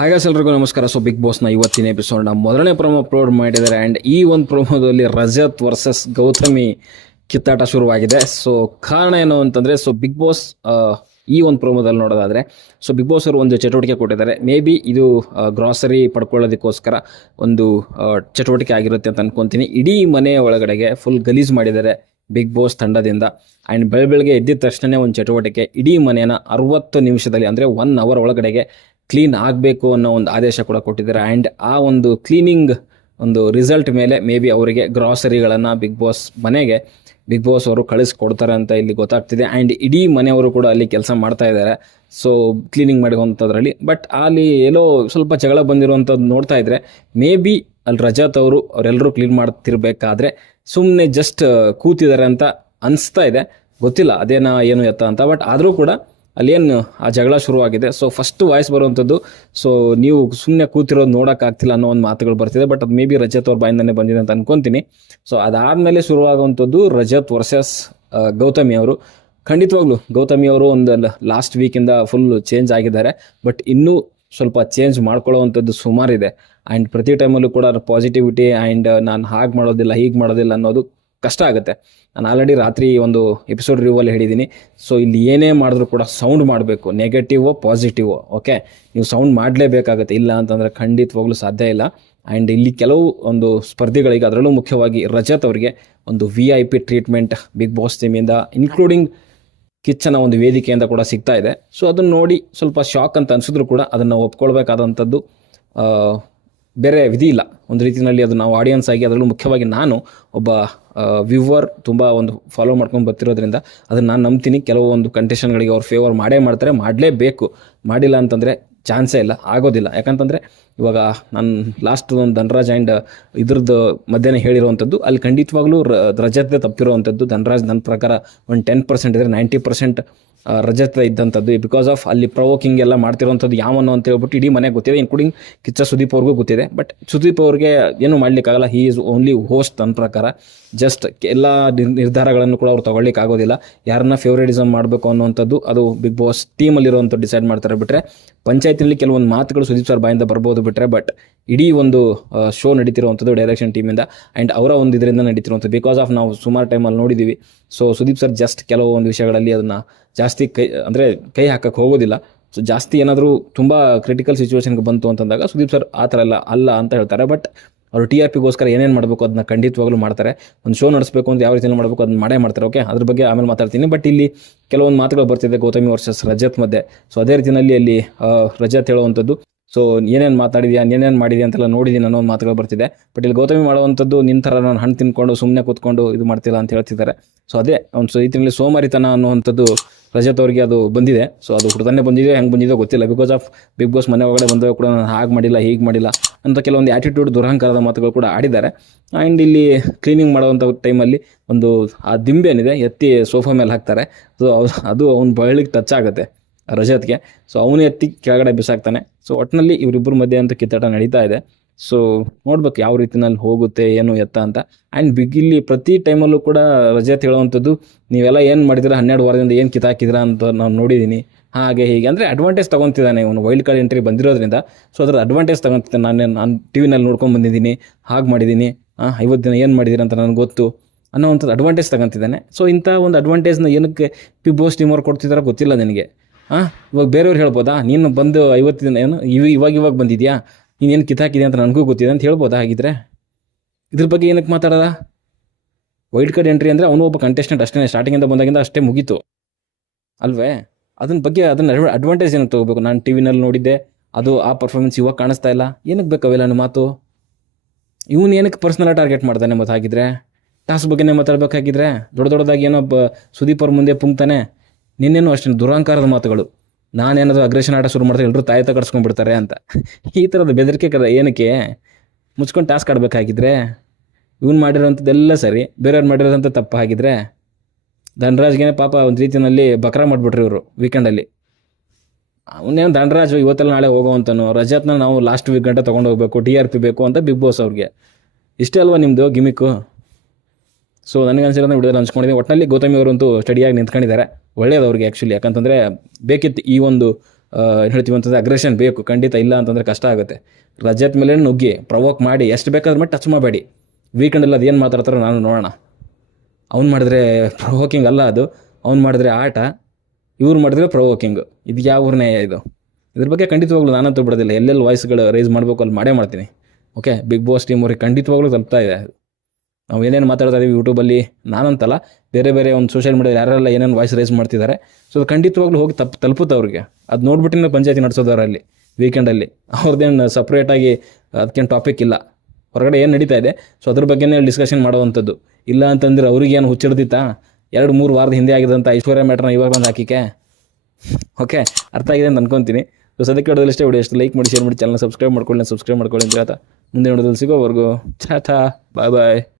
ಹಾಗಾಸ್ ಎಲ್ರಿಗೂ ನಮಸ್ಕಾರ. So big ಬಾಸ್ನ ಇವತ್ತಿನ ಎಪಿಸೋಡ್ನ ಮೊದಲನೇ ಪ್ರೊಮೋ ಅಪ್ಲೋಡ್ ಮಾಡಿದ್ದಾರೆ ಆ್ಯಂಡ್ ಈ ಒಂದು ಪ್ರೊಮೋದಲ್ಲಿ ರಜತ್ ವರ್ಸಸ್ ಗೌತಮಿ ಕಿತ್ತಾಟ ಶುರುವಾಗಿದೆ. ಸೊ ಕಾರಣ ಏನು ಅಂತಂದರೆ ಸೊ ಬಿಗ್ ಬಾಸ್ ಈ ಒಂದು ಪ್ರೊಮೋದಲ್ಲಿ ನೋಡೋದಾದರೆ ಸೊ ಬಿಗ್ ಬಾಸ್ ಅವರು ಒಂದು ಚಟುವಟಿಕೆ ಕೊಟ್ಟಿದ್ದಾರೆ. ಮೇ ಬಿ ಇದು ಗ್ರಾಸರಿ ಪಡ್ಕೊಳ್ಳೋದಕ್ಕೋಸ್ಕರ ಒಂದು ಚಟುವಟಿಕೆ ಆಗಿರುತ್ತೆ ಅಂತ ಅನ್ಕೊತೀನಿ. ಇಡೀ ಮನೆಯ ಒಳಗಡೆಗೆ ಫುಲ್ ಗಲೀಜು ಮಾಡಿದ್ದಾರೆ ಬಿಗ್ ಬಾಸ್ ತಂಡದಿಂದ. ಆ್ಯಂಡ್ ಬೆಳ ಬೆಳಗ್ಗೆ ಎದ್ದಿದ ತಕ್ಷಣವೇ ಒಂದು ಚಟುವಟಿಕೆ. ಇಡೀ ಮನೆಯನ್ನು ಅರವತ್ತು ನಿಮಿಷದಲ್ಲಿ, ಅಂದರೆ ಒನ್ ಅವರ್ ಒಳಗಡೆಗೆ ಕ್ಲೀನ್ ಆಗಬೇಕು ಅನ್ನೋ ಒಂದು ಆದೇಶ ಕೂಡ ಕೊಟ್ಟಿದ್ದಾರೆ. ಆ್ಯಂಡ್ ಆ ಒಂದು ಕ್ಲೀನಿಂಗ್ ಒಂದು ರಿಸಲ್ಟ್ ಮೇಲೆ ಮೇ ಬಿ ಅವರಿಗೆ ಗ್ರಾಸರಿಗಳನ್ನು ಬಿಗ್ ಬಾಸ್ ಮನೆಗೆ ಬಿಗ್ ಬಾಸ್ ಅವರು ಕಳಿಸ್ಕೊಡ್ತಾರೆ ಅಂತ ಇಲ್ಲಿ ಗೊತ್ತಾಗ್ತಿದೆ. ಆ್ಯಂಡ್ ಇಡೀ ಮನೆಯವರು ಕೂಡ ಅಲ್ಲಿ ಕೆಲಸ ಮಾಡ್ತಾ ಇದ್ದಾರೆ. ಸೊ ಕ್ಲೀನಿಂಗ್ ಮಾಡುವಂಥದ್ರಲ್ಲಿ ಬಟ್ ಅಲ್ಲಿ ಎಲ್ಲೋ ಸ್ವಲ್ಪ ಜಗಳ ಬಂದಿರುವಂಥದ್ದು ನೋಡ್ತಾ ಇದ್ದರೆ ಮೇ ಬಿ ಅಲ್ಲಿ ರಜಾತ್ ಅವರು ಅವರೆಲ್ಲರೂ ಕ್ಲೀನ್ ಮಾಡ್ತಿರ್ಬೇಕಾದ್ರೆ ಸುಮ್ಮನೆ ಜಸ್ಟ್ ಕೂತಿದ್ದಾರೆ ಅಂತ ಅನಿಸ್ತಾ ಇದೆ. ಗೊತ್ತಿಲ್ಲ ಅದೇನ, ಏನು ಎತ್ತ ಅಂತ. ಬಟ್ ಆದರೂ ಕೂಡ ಅಲ್ಲೇನು ಆ ಜಗಳ ಶುರುವಾಗಿದೆ. ಸೊ ಫಸ್ಟ್ ವಾಯ್ಸ್ ಬರುವಂಥದ್ದು ಸೊ ನೀವು ಸುಮ್ಮನೆ ಕೂತಿರೋದು ನೋಡೋಕ್ಕಾಗ್ತಿಲ್ಲ ಅನ್ನೋ ಒಂದು ಮಾತುಗಳು ಬರ್ತಿದೆ ಬಟ್ ಅದು ಮೇ ಬಿ ರಜತ್ ಅವ್ರ ಬಾಯಿಂದನೇ ಬಂದಿದೆ ಅಂತ ಅನ್ಕೊಂತೀನಿ. ಸೊ ಅದಾದಮೇಲೆ ಶುರುವಾಗುವಂಥದ್ದು ರಜತ್ ವರ್ಸಸ್ ಗೌತಮಿ ಅವರು. ಖಂಡಿತವಾಗ್ಲೂ ಗೌತಮಿ ಅವರು ಒಂದು ಲಾಸ್ಟ್ ವೀಕಿಂದ ಫುಲ್ ಚೇಂಜ್ ಆಗಿದ್ದಾರೆ ಬಟ್ ಇನ್ನೂ ಸ್ವಲ್ಪ ಚೇಂಜ್ ಮಾಡ್ಕೊಳ್ಳೋವಂಥದ್ದು ಸುಮಾರಿದೆ ಆ್ಯಂಡ್ ಪ್ರತಿ ಟೈಮಲ್ಲೂ ಕೂಡ ಪಾಸಿಟಿವಿಟಿ ಆ್ಯಂಡ್ ನಾನು ಹಾಗೆ ಮಾಡೋದಿಲ್ಲ, ಹೀಗೆ ಮಾಡೋದಿಲ್ಲ ಅನ್ನೋದು ಕಷ್ಟ ಆಗುತ್ತೆ. ನಾನು ಆಲ್ರೆಡಿ ರಾತ್ರಿ ಒಂದು ಎಪಿಸೋಡ್ ರಿವ್ಯೂವಲ್ಲಿ ಹೇಳಿದ್ದೀನಿ ಸೊ ಇಲ್ಲಿ ಏನೇ ಮಾಡಿದ್ರು ಕೂಡ ಸೌಂಡ್ ಮಾಡಬೇಕು ನೆಗೆಟಿವೋ ಪಾಸಿಟಿವೋ ಓಕೆ ನೀವು ಸೌಂಡ್ ಮಾಡಲೇಬೇಕಾಗುತ್ತೆ. ಇಲ್ಲ ಅಂತಂದರೆ ಖಂಡಿತವಾಗ್ಲೂ ಸಾಧ್ಯ ಇಲ್ಲ. ಆ್ಯಂಡ್ ಇಲ್ಲಿ ಕೆಲವು ಒಂದು ಸ್ಪರ್ಧಿಗಳಿಗೆ, ಅದರಲ್ಲೂ ಮುಖ್ಯವಾಗಿ ರಜತ್ ಅವರಿಗೆ ಒಂದು V I P treatment big boss ಟೀಮಿಂದ including ಕಿಚ್ಚನ ಒಂದು ವೇದಿಕೆಯಿಂದ ಕೂಡ ಸಿಗ್ತಾ ಇದೆ. ಸೊ ಅದನ್ನು ನೋಡಿ ಸ್ವಲ್ಪ ಶಾಕ್ ಅಂತ ಅನಿಸಿದ್ರು ಕೂಡ ಅದನ್ನು ಒಪ್ಕೊಳ್ಬೇಕಾದಂಥದ್ದು ಬೇರೆ ವಿಧಿ ಇಲ್ಲ. ಒಂದು ರೀತಿಯಲ್ಲಿ ಅದು ನಾವು ಆಡಿಯನ್ಸ್ ಆಗಿ, ಅದರಲ್ಲೂ ಮುಖ್ಯವಾಗಿ ನಾನು ಒಬ್ಬ ವ್ಯೂವರ್ ತುಂಬ ಒಂದು ಫಾಲೋ ಮಾಡ್ಕೊಂಡು ಬರ್ತಿರೋದ್ರಿಂದ ಅದನ್ನು ನಾನು ನಂಬ್ತೀನಿ. ಕೆಲವು ಒಂದು ಕಂಡೀಷನ್ಗಳಿಗೆ ಅವ್ರು ಫೇವರ್ ಮಾಡೇ ಮಾಡ್ತಾರೆ. ಮಾಡಲೇಬೇಕು. ಮಾಡಿಲ್ಲ ಅಂತಂದರೆ ಚಾನ್ಸೇ ಇಲ್ಲ. ಆಗೋದಿಲ್ಲ. ಯಾಕಂತಂದರೆ ಇವಾಗ ನಾನು ಲಾಸ್ಟ್ ಒಂದು ಧನರಾಜ್ ಆ್ಯಂಡ್ ಇದ್ರದ್ದು ಮಧ್ಯಾಹ್ನ ಹೇಳಿರುವಂಥದ್ದು ಅಲ್ಲಿ ಖಂಡಿತವಾಗ್ಲೂ ರಜತೆ ತಪ್ಪಿರುವಂಥದ್ದು ಧನರಾಜ್ ನನ್ನ ಪ್ರಕಾರ ಒಂದು ಟೆನ್ ಪರ್ಸೆಂಟ್ ಇದ್ದರೆ ನೈಂಟಿ ಪರ್ಸೆಂಟ್ ರಜತ ಇದ್ದಂಥದ್ದು ಬಿಕಾಸ್ ಆಫ್ ಅಲ್ಲಿ ಪ್ರವೋಕಿಂಗ್ ಎಲ್ಲ ಮಾಡ್ತಿರೋಂಥದ್ದು ಯಾವನ್ನು ಅಂತ ಹೇಳ್ಬಿಟ್ಟು ಇಡೀ ಮನೆಗೆ ಗೊತ್ತಿದೆ ಇನ್ಕ್ಲೂಡಿಂಗ್ ಕಿಚ್ಚ ಸುದೀಪ್ ಅವ್ರಿಗೂ ಗೊತ್ತಿದೆ. ಬಟ್ ಸುದೀಪ್ ಅವ್ರಿಗೆ ಏನು ಮಾಡಲಿಕ್ಕಾಗಲ್ಲ ಹೀ ಈಸ್ ಓನ್ಲಿ ಹೋಸ್ಟ್ ನನ್ನ ಪ್ರಕಾರ. ಜಸ್ಟ್ ಎಲ್ಲ ನಿರ್- ನಿರ್ಧಾರಗಳನ್ನು ಕೂಡ ಅವ್ರು ತಗೊಳ್ಳಿಕ್ಕೆ ಆಗೋದಿಲ್ಲ ಯಾರನ್ನ ಫೇವ್ರೇಟಿಸಮ್ ಮಾಡಬೇಕು ಅನ್ನುವಂಥದ್ದು, ಅದು ಬಿಗ್ ಬಾಸ್ ಟೀಮಲ್ಲಿರುವಂಥ ಡಿಸೈಡ್ ಮಾಡ್ತಾರೆ ಬಿಟ್ಟರೆ ಪಂಚಾಯತಿನಲ್ಲಿ ಕೆಲವೊಂದು ಮಾತುಗಳು ಸುದೀಪ್ ಸರ್ ಬಾಯಿಂದ ಬರ್ಬೋದು ಬಿಟ್ಟರೆ ಬಟ್ ಇಡೀ ಒಂದು ಶೋ ನಡೀತಿರುವಂಥದ್ದು ಡೈರೆಕ್ಷನ್ ಟೀಮಿಂದ ಆ್ಯಂಡ್ ಅವರ ಒಂದು ಇದರಿಂದ ನಡೀತಿರುವಂಥದ್ದು. ಬಿಕಾಸ್ ಆಫ್ ನಾವು ಸುಮಾರು ಟೈಮಲ್ಲಿ ನೋಡಿದ್ದೀವಿ ಸೊ ಸುದೀಪ್ ಸರ್ ಜಸ್ಟ್ ಕೆಲವು ಒಂದು ವಿಷಯಗಳಲ್ಲಿ ಅದನ್ನು ಜಾಸ್ತಿ ಕೈ, ಅಂದರೆ ಕೈ ಹಾಕಕ್ಕೆ ಹೋಗೋದಿಲ್ಲ. ಸೊ ಜಾಸ್ತಿ ಏನಾದರೂ ತುಂಬ ಕ್ರಿಟಿಕಲ್ ಸಿಚುವೇಷನ್ಗೆ ಬಂತು ಅಂತಂದಾಗ ಸುದೀಪ್ ಸರ್ ಆ ಥರ ಎಲ್ಲ ಅಲ್ಲ ಅಂತ ಹೇಳ್ತಾರೆ. ಬಟ್ ಅವರು ಟಿ ಆರ್ ಪಿಗೋಸ್ಕರ ಏನೇನು ಮಾಡಬೇಕು ಅದನ್ನ ಖಂಡಿತವಾಗ್ಲೂ ಮಾಡ್ತಾರೆ. ಒಂದು ಶೋ ನಡೆಸಬೇಕು ಅಂತ ಯಾವ ರೀತಿಯಲ್ಲಿ ಮಾಡಬೇಕು ಅದನ್ನ ಮಾಡೇ ಮಾಡ್ತಾರೆ ಓಕೆ ಅದ್ರ ಬಗ್ಗೆ ಆಮೇಲೆ ಮಾತಾಡ್ತೀನಿ. ಬಟ್ ಇಲ್ಲಿ ಕೆಲವೊಂದು ಮಾತುಗಳು ಬರ್ತಿದೆ ಗೌತಮಿ ವರ್ಸಸ್ ರಜತ್ ಮಧ್ಯೆ. ಸೊ ಅದೇ ರೀತಿಯಲ್ಲಿ ಅಲ್ಲಿ ರಜತ್ ಹೇಳುವಂಥದ್ದು. ಸೊ ಏನೇನು ಮಾತಾಡಿದ್ಯಾ, ಏನೇನು ಮಾಡಿದ್ಯಾ ಅಂತೆಲ್ಲ ನೋಡಿದ್ದೀನಿ, ಅನ್ನೋ ಮಾತುಗಳು ಬರ್ತಿದೆ. ಬಟ್ ಇಲ್ಲಿ ಗೌತಮಿ ಮಾಡುವಂಥದ್ದು ನಿನ್ನ ಥರ ನಾನು ಹಣ್ಣು ತಿನ್ಕೊಂಡು ಸುಮ್ಮನೆ ಕೂತ್ಕೊಂಡು ಇದು ಮಾಡ್ತಿಲ್ಲ ಅಂತ ಹೇಳ್ತಿದ್ದಾರೆ. ಸೊ ಅದೇ, ಒಂದು ಸೊ ತಿಂಗಳಲ್ಲಿ ಸೋಮಾರಿತನ ಅನ್ನುವಂಥದ್ದು ರಜತ್ ಅವರಿಗೆ ಅದು ಬಂದಿದೆ. ಸೊ ಅದು ಹುಡ್ತಾನೆ ಬಂದಿದೆ ಹೆಂಗೆ ಬಂದಿದೆ ಗೊತ್ತಿಲ್ಲ. ಬಿಕಾಸ್ ಆಫ್ ಬಿಗ್ ಬಾಸ್ ಮನೆ ಒಳಗಡೆ ಬಂದಾಗ ಕೂಡ ನಾನು ಹಾಗೆ ಮಾಡಿಲ್ಲ, ಹೀಗೆ ಮಾಡಿಲ್ಲ ಅಂತ ಕೆಲವೊಂದು ಆ್ಯಟಿಟ್ಯೂಡ್ ದುರಹಂಕಾರದ ಮಾತುಗಳು ಕೂಡ ಆಡಿದ್ದಾರೆ. ಆ್ಯಂಡ್ ಇಲ್ಲಿ ಕ್ಲೀನಿಂಗ್ ಮಾಡುವಂಥ ಟೈಮಲ್ಲಿ ಒಂದು ಆ ದಿಂಬೆ ಏನಿದೆ, ಎತ್ತಿ ಸೋಫಾ ಮೇಲೆ ಹಾಕ್ತಾರೆ. ಸೊ ಅದು ಅವ್ನ ಬಳ್ಳಿಗೆ ಟಚ್ ಆಗುತ್ತೆ. ರಜತ್ಗೆ. ಸೊ ಅವನು ಎತ್ತಿ ಕೆಳಗಡೆ ಬಿಸಾಕ್ತಾನೆ. ಸೊ ಒಟ್ಟಿನಲ್ಲಿ ಇವರಿಬ್ಬರ ಮಧ್ಯೆ ಅಂತ ಕಿತ್ತಾಟ ನಡೀತಾ ಇದೆ. ಸೊ ನೋಡ್ಬೇಕು ಯಾವ ರೀತಿನಲ್ಲಿ ಹೋಗುತ್ತೆ, ಏನು ಎತ್ತ ಅಂತ. ಆ್ಯಂಡ್ ಬಿಗ್ ಇಲ್ಲಿ ಪ್ರತಿ ಟೈಮಲ್ಲೂ ಕೂಡ ರಜತ್ ಹೇಳುವಂಥದ್ದು, ನೀವೆಲ್ಲ ಏನು ಮಾಡಿದಿರ ಹನ್ನೆರಡು ವಾರದಿಂದ ಏನು ಕಿತ್ತಾಕಿದ್ದೀರಾ? ಅಂತ ನಾನು ನೋಡಿದ್ದೀನಿ. ಹಾಗೆ ಹೀಗೆ. ಅಂದರೆ ಅಡ್ವಾಂಟೇಜ್ ತೊಗೊತಿದ್ದಾನೆ ಇವನು. ವೈಲ್ಡ್ ಕಾರ್ಡ್ ಎಂಟ್ರಿ ಬಂದಿರೋದ್ರಿಂದ. ಸೊ ಅದರ ಅಡ್ವಾಂಟೇಜ್ ತೊಗೊತಿದ್ದಾನೆ. ನಾನು ನಾನು ಟಿ ವಿನಲ್ಲಿ ನೋಡ್ಕೊಂಡು ಬಂದಿದ್ದೀನಿ. ಹಾಗೆ ಮಾಡಿದ್ದೀನಿ. ಹಾಂ ಐವತ್ತು ದಿನ ಏನು ಮಾಡಿದಿರ ಅಂತ ನನಗೆ ಗೊತ್ತು ಅನ್ನೋವಂಥದ್ದು ಅಡ್ವಾಂಟೇಜ್ ತಗೊತಿದ್ದಾನೆ. ಸೊ ಇಂಥ ಒಂದು ಅಡ್ವಾಂಟೇಜ್ನ ಏನಕ್ಕೆ ಪಿ ಬೋಸ್ ಟೀಮ್ ಅವ್ರು ಕೊಡ್ತಿದ್ದಾರೋ ಗೊತ್ತಿಲ್ಲ ನನಗೆ. ಹಾಂ? ಇವಾಗ ಬೇರೆಯವ್ರು ಹೇಳ್ಬೋದಾ? ನೀನು ಬಂದು ಐವತ್ತು ದಿನ ಏನು ಇವಾಗ ಇವಾಗ ಇವಾಗ ಬಂದಿದ್ಯಾ? ನೀನೇನು ಕಿತ್ತಾಕಿದೆ ಅಂತ ನನಗೂ ಗೊತ್ತಿದೆ ಅಂತ ಹೇಳ್ಬೋದಾ ಹಾಗಿದ್ರೆ? ಇದ್ರ ಬಗ್ಗೆ ಏನಕ್ಕೆ ಮಾತಾಡೋದ? ವೈಲ್ಡ್ ಕಾರ್ಡ್ ಎಂಟ್ರಿ ಅಂದರೆ ಅವನು ಒಬ್ಬ ಕಂಟೆಸ್ಟೆಂಟ್ ಅಷ್ಟೇ ಸ್ಟಾರ್ಟಿಂಗಿಂದ ಬಂದಾಗಿಂದ ಅಷ್ಟೇ ಮುಗೀತು. ಅಲ್ವೇ? ಅದನ್ನ ಬಗ್ಗೆ ಅದನ್ನ ಅಡ್ವಾಂಟೇಜ್ ಏನಕ್ಕೆ ತಗೋಬೇಕು? ನಾನು ಟಿ ವಿನಲ್ಲಿ ನೋಡಿದ್ದೆ, ಅದು ಆ ಪರ್ಫಾರ್ಮೆನ್ಸ್ ಇವಾಗ ಕಾಣಿಸ್ತಾ ಇಲ್ಲ. ಏನಕ್ಕೆ ಅವೆಲ್ಲ ನನ್ನ ಮಾತು? ಇವನು ಏನಕ್ಕೆ ಪರ್ಸ್ನಲ್ ಟಾರ್ಗೆಟ್ ಮಾಡ್ತಾನೆ ಮತ್ತು ಹಾಗಿದ್ರೆ? ಟಾಸ್ ಬಗ್ಗೆನೇ ಮಾತಾಡಬೇಕಾಗಿದ್ರೆ? ದೊಡ್ಡ ದೊಡ್ಡದಾಗಿ ಏನೋ ಸುದೀಪ್ ಅವ್ರ ಮುಂದೆ ಪುಂಕ್ತಾನೆ ನಿನ್ನೇನು ಅಷ್ಟೇ ದುರಹಂಕಾರದ ಮಾತುಗಳು. ನಾನೇನಾದರೂ ಅಗ್ರೆಷನ್ ಆಟ ಶುರು ಮಾಡಿದ್ರೆ ಎಲ್ಲರೂ ತಾಯಿ ತಗಡ್ಸ್ಕೊಂಡ್ಬಿಡ್ತಾರೆ ಅಂತ. ಈ ಥರದ ಬೆದರಿಕೆ ಕದ ಏನಕ್ಕೆ? ಮುಚ್ಕೊಂಡು ಟಾಸ್ಕ್ ಆಡಬೇಕಾಗಿದ್ರೆ, ಇವ್ನು ಮಾಡಿರೋಂಥದ್ದೆಲ್ಲ ಸರಿ, ಬೇರೆಯವ್ರು ಮಾಡಿರೋದಂಥ ತಪ್ಪು ಆಗಿದ್ರೆ ಧನರಾಜ್ಗೆ ಪಾಪ ಒಂದು ರೀತಿಯಲ್ಲಿ ಬಕ್ರ ಮಾಡಿಬಿಟ್ರಿ ಇವರು ವೀಕೆಂಡಲ್ಲಿ ಅವನೇನು ಧನರಾಜ್ ಇವತ್ತೆಲ್ಲ ನಾಳೆ ಹೋಗೋವಂತನು ರಜತ್ನ ನಾವು ಲಾಸ್ಟ್ ವೀಕ್ ಗಂಟೆ ತೊಗೊಂಡು ಹೋಗ್ಬೇಕು, ಟಿ ಆರ್ ಪಿ ಬೇಕು ಅಂತ ಬಿಗ್ ಬಾಸ್ ಅವ್ರಿಗೆ. ಇಷ್ಟೇ ಅಲ್ವಾ ನಿಮ್ಮದು ಗಿಮಿಕ್ಕು ಸೊ ನನಗೆ ಅನ್ಸಿರೋದನ್ನ ವಿಡಿಯೋದಲ್ಲಿ ಹಂಚ್ಕೊಂಡಿದ್ದೀನಿ. ಒಟ್ಟಿನಲ್ಲಿ ಗೌತಮಿ ಅವರಂತೂ ಸ್ಟಡಿಯಾಗಿ ನಿಂತ್ಕೊಂಡಿದ್ದಾರೆ. ಒಳ್ಳೇದು ಅವ್ರಿಗೆ ಆ್ಯಕ್ಚುಲಿ ಯಾಕಂತಂದರೆ ಬೇಕಿತ್ತು ಈ ಒಂದು ಏನು ಹೇಳ್ತೀವಿ ಅಂತಂದರೆ ಅಗ್ರೆಷನ್ ಬೇಕು, ಖಂಡಿತ ಇಲ್ಲ ಅಂತಂದರೆ ಕಷ್ಟ ಆಗುತ್ತೆ. ರಜತ್ ಮೇಲೆ ನುಗ್ಗಿ ಪ್ರವೋಕ್ ಮಾಡಿ, ಎಷ್ಟು ಬೇಕಾದ್ರೆ ಮಟ್ಟ ಟಚ್ ಮಾಡಬೇಡಿ. ವೀಕೆಂಡಲ್ಲಿ ಅದು ಏನು ಮಾತಾಡ್ತಾರೋ ನಾನು ನೋಡೋಣ. ಅವ್ನು ಮಾಡಿದ್ರೆ ಪ್ರವೋಕಿಂಗ್ ಅಲ್ಲ ಅದು. ಅವ್ನು ಮಾಡಿದ್ರೆ ಆಟ. ಇವ್ರು ಮಾಡಿದ್ರೆ ಪ್ರವೋಕಿಂಗ್ ಇದು ಯಾವ ನ್ಯಾಯ ಇದು? ಇದ್ರ ಬಗ್ಗೆ ಖಂಡಿತವಾಗ್ಲೂ ನಾನಂತೂ ಬಿಡೋದಿಲ್ಲ. ಎಲ್ಲೆಲ್ಲಿ ವಾಯ್ಸ್ಗಳು ರೈಸ್ ಮಾಡಬೇಕು ಅಲ್ಲಿ ಮಾಡೇ ಮಾಡ್ತೀನಿ. ಓಕೆ ಬಿಗ್ ಬಾಸ್ ಟೀಮ್ ಅವ್ರಿಗೆ ಖಂಡಿತವಾಗ್ಲೂ ತಲುಪ್ತಾ ಇದೆ. ನಾವು ಏನೇನು ಮಾತಾಡ್ತಾ ಇದೀವಿ ಯೂಟ್ಯೂಬಲ್ಲಿ ನಾನಂತಲ್ಲ, ಬೇರೆ ಬೇರೆ ಒಂದು ಸೋಷಿಯಲ್ ಮೀಡಿಯಾ ಯಾರೆಲ್ಲ ಏನೇನು ವಾಯ್ಸ್ ರೈಸ್ ಮಾಡ್ತಿದ್ದಾರೆ. ಸೊ ಅದು ಖಂಡಿತವಾಗ್ಲೂ ಹೋಗಿ ತಪ್ಪು ತಲುಪುತ್ತೆ ಅವ್ರಿಗೆ. ಅದು ನೋಡ್ಬಿಟ್ಟಿನ ಪಂಚಾಯತಿ ನಡೆಸೋದವ್ರು ಅಲ್ಲಿ. ವೀಕೆಂಡಲ್ಲಿ ಅವ್ರದ್ದೇನು ಸಪ್ರೇಟಾಗಿ ಅದಕ್ಕೇನು ಟಾಪಿಕ್ ಇಲ್ಲ. ಹೊರಗಡೆ ಏನು ನಡೀತಾ ಇದೆ? ಸೊ ಅದ್ರ ಬಗ್ಗೆನೇ ಡಿಸ್ಕಷನ್ ಮಾಡುವಂಥದ್ದು. ಇಲ್ಲ ಅಂತಂದ್ರೆ ಅವ್ರಿಗೆ ಏನು ಹುಚ್ಚಿಡ್ದಿತ್ತಾ ಎರಡು ಮೂರು ವಾರದ ಹಿಂದೆ ಆಗಿದಂಥ ಐಶ್ವರ್ಯ ಮ್ಯಾಟ್ರನ್ನ ಇವಾಗ ಬಂದು ಹಾಕಿಕೆ? ಓಕೆ ಅರ್ಥ ಆಗಿದೆ ಅಂತ ಅನ್ಕೊಂತೀನಿ. ಸೊ ಸದ್ಯಕ್ಕೆ ಹೊಡೆದಲ್ಲಿ ಇಷ್ಟೇ ವಿಡಿಯೋ ಎಷ್ಟು ಲೈಕ್ ಮಾಡಿ ಶೇರ್ ಮಾಡಿ ಚಾನಲ್ ಸಬ್ಸ್ಕ್ರೈಬ್ ಮಾಡ್ಕೊಳ್ಳಿ ಸಬ್ಸ್ಕ್ರೈಬ್ ಮಾಡ್ಕೊಳ್ಳಿ ಅಂತ ಮುಂದೆ ನೋಡೋದಲ್ಲಿ ಸಿಗೋವರೆಗೂ. ಚಾಟಾ ಬಾಯ್ ಬಾಯ್